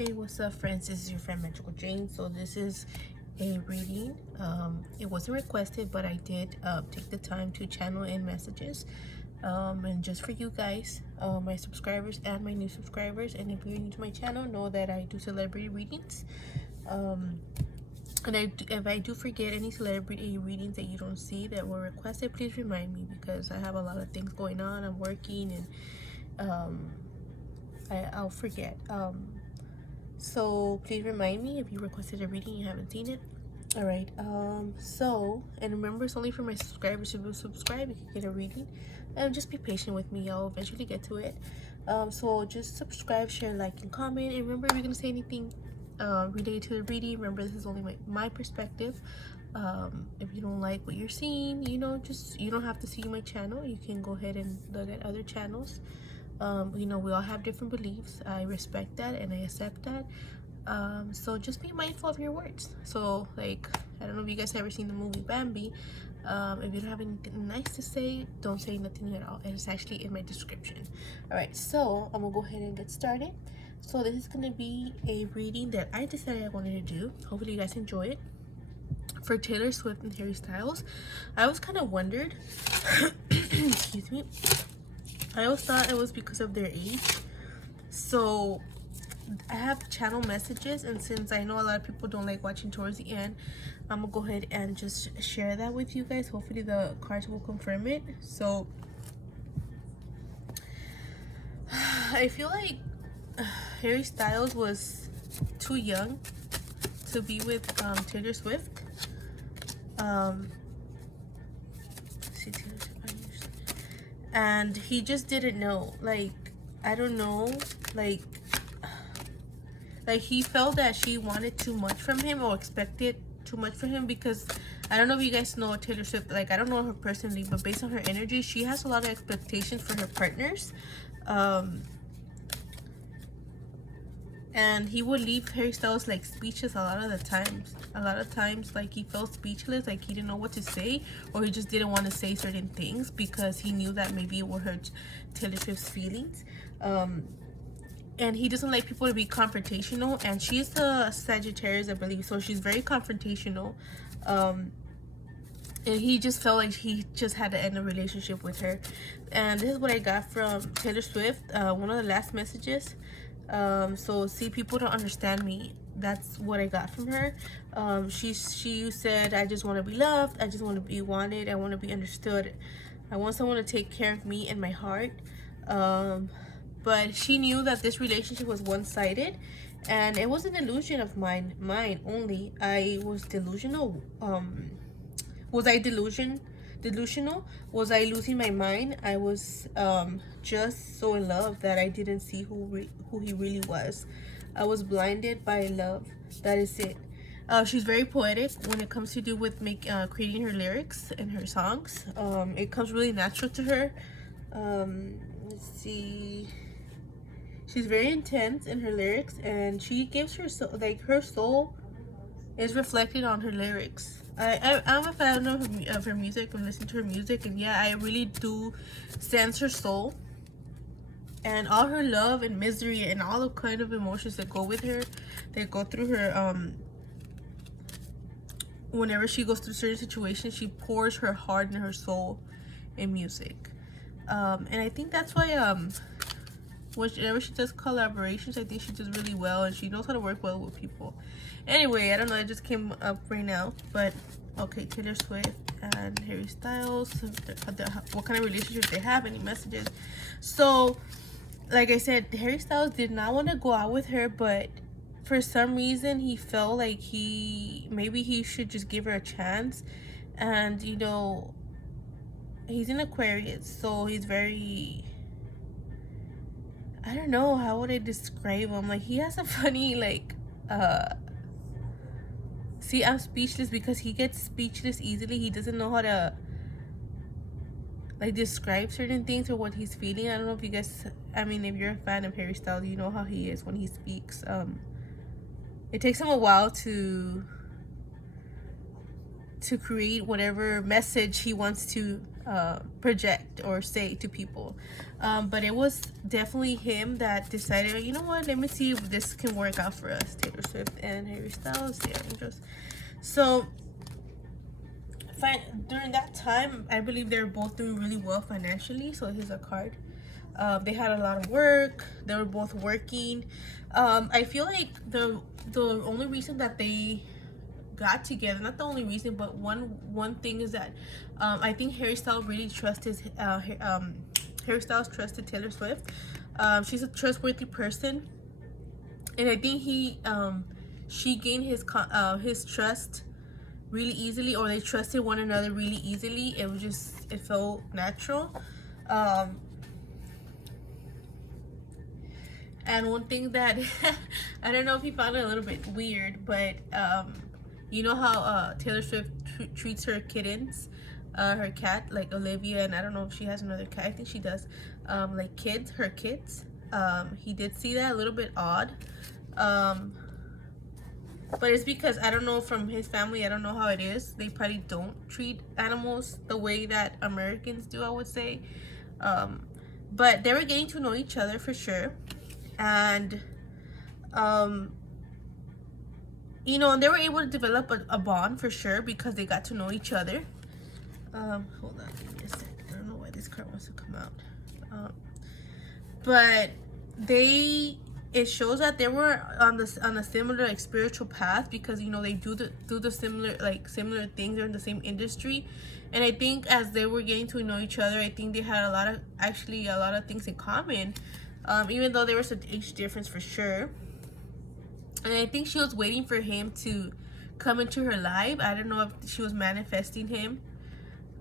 Hey, what's up, friends? This is your friend Magical Jane. So this is a reading. It wasn't requested, but I did take the time to channel in messages, and just for you guys, my subscribers and my new subscribers. And if you're new to my channel, know that I do celebrity readings. And if I do forget any celebrity readings that you don't see that were requested, please remind me, because I have a lot of things going on. I'm working, and I'll forget. So please remind me if you requested a reading and you haven't seen it. All right. And remember, it's only for my subscribers. If you subscribe, you can get a reading. And just be patient with me. I'll eventually get to it. So just subscribe, share, like, and comment. And remember, if you're gonna say anything related to the reading, remember this is only my perspective. If you don't like what you're seeing, you don't have to see my channel. You can go ahead and look at other channels. We all have different beliefs. I respect that and I accept that. So just be mindful of your words. So, like, I don't know if you guys ever seen the movie Bambi. If you don't have anything nice to say, don't say nothing at all. And it's actually in my description. Alright, so I'm gonna go ahead and get started. So this is gonna be a reading that I decided I wanted to do. Hopefully you guys enjoy it. For Taylor Swift and Harry Styles. I always kind of wondered excuse me, I always thought it was because of their age. So I have channel messages, and since I know a lot of people don't like watching towards the end, I'm gonna go ahead and just share that with you guys. Hopefully the cards will confirm it. So I feel like Harry Styles was too young to be with Taylor Swift. And he just didn't know. Like, I don't know, like he felt that she wanted too much from him, or expected too much from him, because I don't know if you guys know Taylor Swift. Like, I don't know her personally, but based on her energy, she has a lot of expectations for her partners. And he would leave Harry Styles like speechless a lot of the times. Like, he felt speechless, like he didn't know what to say, or he just didn't want to say certain things because he knew that maybe it would hurt Taylor Swift's feelings. And he doesn't like people to be confrontational, and she's a Sagittarius, I believe, so she's very confrontational. And he just felt like he just had to end a relationship with her. And this is what I got from Taylor Swift, one of the last messages. So see, people don't understand me. That's what I got from her. She said, I just want to be loved, I just want to be wanted, I want to be understood, I want someone to take care of me and my heart. But she knew that this relationship was one-sided, and it was an illusion of mine only. I was delusional. Was I delusional? Was I losing my mind? I was just so in love that I didn't see who he really was. I was blinded by love. That is it. She's very poetic when it comes to do with creating her lyrics and her songs. It comes really natural to her. Let's see. She's very intense in her lyrics, and she gives her soul, like, her soul is reflected on her lyrics. I'm a fan of her music and listen to her music, and yeah, I really do sense her soul and all her love and misery and all the kind of emotions that go with her, that go through her. Whenever she goes through certain situations, she pours her heart and her soul in music. And I think that's why whenever she does collaborations, I think she does really well, and she knows how to work well with people. Anyway, I don't know, it just came up right now. But okay, Taylor Swift and Harry Styles, what kind of relationship they have, any messages. So, like I said, Harry Styles did not want to go out with her, but for some reason he felt like maybe he should just give her a chance. And he's an Aquarius, so he's very, I don't know, how would I describe him? Like, he has a funny, like, see, I'm speechless because he gets speechless easily. He doesn't know how to, like, describe certain things or what he's feeling. I don't know if you guys, I mean, if you're a fan of Harry Styles, you know how he is when he speaks. It takes him a while to create whatever message he wants to project or say to people. But it was definitely him that decided, you know what, let me see if this can work out for us. Taylor Swift and Harry Styles, they are angels. So during that time, I believe they were both doing really well financially. So here's a card. They had a lot of work. They were both working. I feel like the only reason that they got together, not the only reason, but one thing is that I think Harry Styles really Harry Styles trusted Taylor Swift. She's a trustworthy person, and I think she gained his trust really easily, or they trusted one another really easily. It felt natural. And one thing that I don't know if you found it a little bit weird, but you know how Taylor Swift treats her kittens, her cat, like Olivia, and I don't know if she has another cat. I think she does. Like her kids. He did see that a little bit odd. But it's because I don't know, from his family, I don't know how it is. They probably don't treat animals the way that Americans do, I would say. But they were getting to know each other for sure. And you know, and they were able to develop a bond for sure because they got to know each other. Hold on, give me a second. I don't know why this card wants to come out. But it shows that they were on a similar, like, spiritual path, because, you know, they do the similar things. They're in the same industry. And I think as they were getting to know each other, I think they had a lot of things in common, even though there was an age difference for sure. And I think she was waiting for him to come into her life. I don't know if she was manifesting him.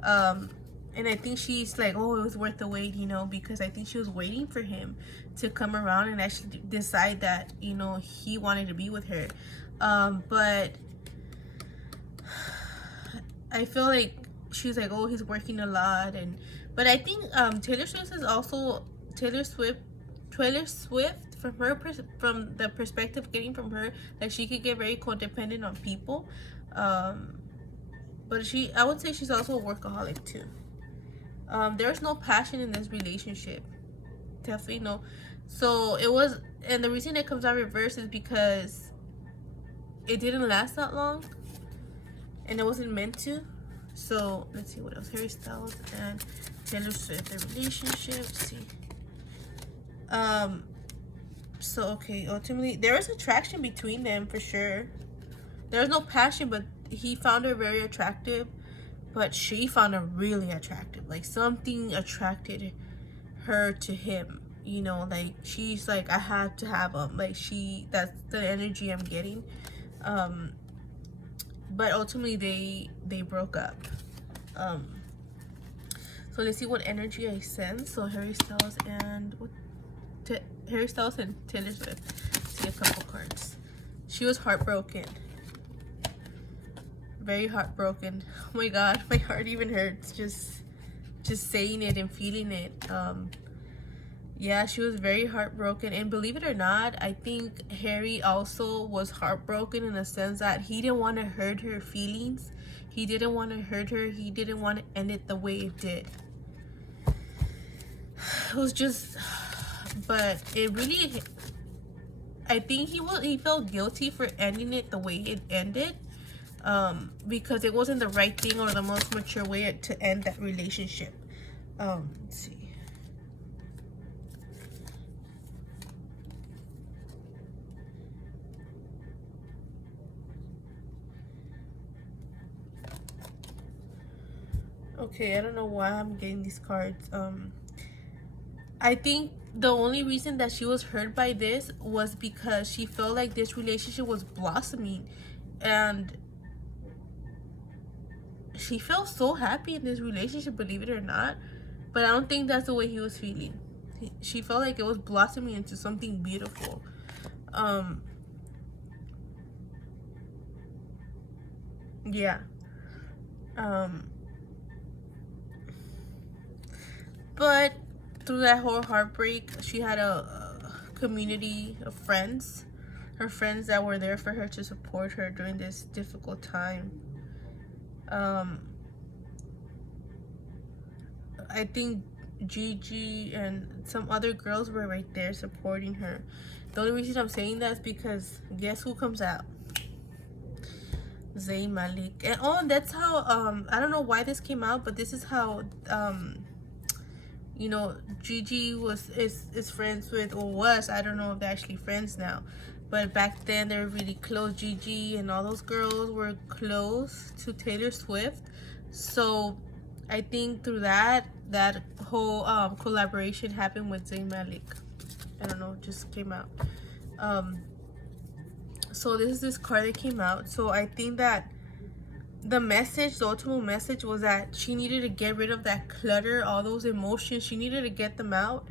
And I think she's like, oh, it was worth the wait, you know, because I think she was waiting for him to come around and actually decide that, you know, he wanted to be with her. But I feel like she's like, oh, he's working a lot. But I think Taylor Swift is also Taylor Swift from the perspective getting from her, that she could get very codependent on people. But I would say she's also a workaholic too. There's no passion in this relationship. Definitely no. So and the reason it comes out reverse is because it didn't last that long, and it wasn't meant to. So let's see what else. Harry Styles and Taylor Swift, their relationship. Let's see. So okay, ultimately there was attraction between them for sure. There was no passion, but he found her very attractive. But she found her really attractive. Like, something attracted her to him. You know, like, she's like, I had to have him. Like, that's the energy I'm getting. But ultimately they broke up. So let's see what energy I sense. So Harry Styles and Taylor Swift. Let's see a couple cards. She was heartbroken. Very heartbroken. Oh my god, my heart even hurts just saying it and feeling it. Yeah, she was very heartbroken, and believe it or not, I think Harry also was heartbroken in the sense that he didn't want to hurt her feelings. He didn't want to hurt her. He didn't want to end it the way it did. It was just, but it really, I think he felt guilty for ending it the way it ended. Because it wasn't the right thing or the most mature way to end that relationship. Let's see. Okay, I don't know why I'm getting these cards. I think the only reason that she was hurt by this was because she felt like this relationship was blossoming, and she felt so happy in this relationship, believe it or not. But I don't think that's the way he was feeling. She felt like it was blossoming into something beautiful. Yeah. But through that whole heartbreak, she had a community of friends. Her friends that were there for her to support her during this difficult time. I think Gigi and some other girls were right there supporting her. The only reason I'm saying that is because guess who comes out? Zayn Malik. And oh, that's how I don't know why this came out, but this is how you know, Gigi is friends with, or was, I don't know if they're actually friends now, but back then they were really close. Gigi and all those girls were close to Taylor Swift, so I think through that whole collaboration happened with Zayn Malik. I don't know, just came out. So this is this card that came out. So I think that the message, the ultimate message, was that she needed to get rid of that clutter, all those emotions. She needed to get them out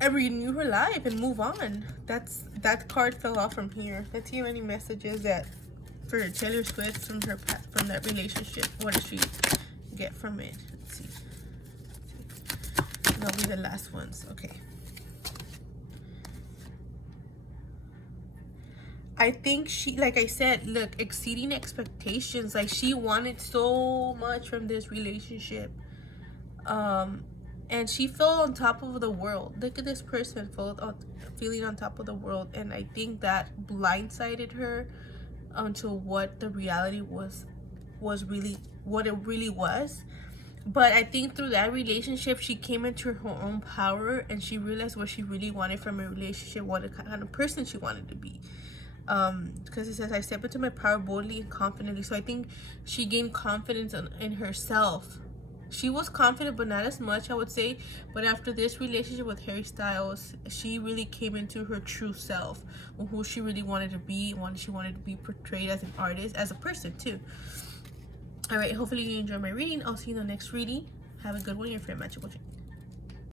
and renew her life and move on. That card fell off from here. Let's see how many messages that for Taylor Swift from that relationship. What did she get from it? Let's see. That'll be the last ones. Okay. I think she, like I said, look, exceeding expectations. Like, she wanted so much from this relationship. And she felt on top of the world. Look at this person feeling on top of the world. And I think that blindsided her onto what the reality was really, what it really was. But I think through that relationship, she came into her own power and she realized what she really wanted from a relationship, what kind of person she wanted to be. Because it says, I step into my power boldly and confidently. So I think she gained confidence in herself. She was confident, but not as much, I would say. But after this relationship with Harry Styles, she really came into her true self, who she really wanted to be, she wanted to be portrayed as an artist, as a person too. All right, hopefully you enjoyed my reading. I'll see you in the next reading. Have a good one. Your friend, Magical Jane.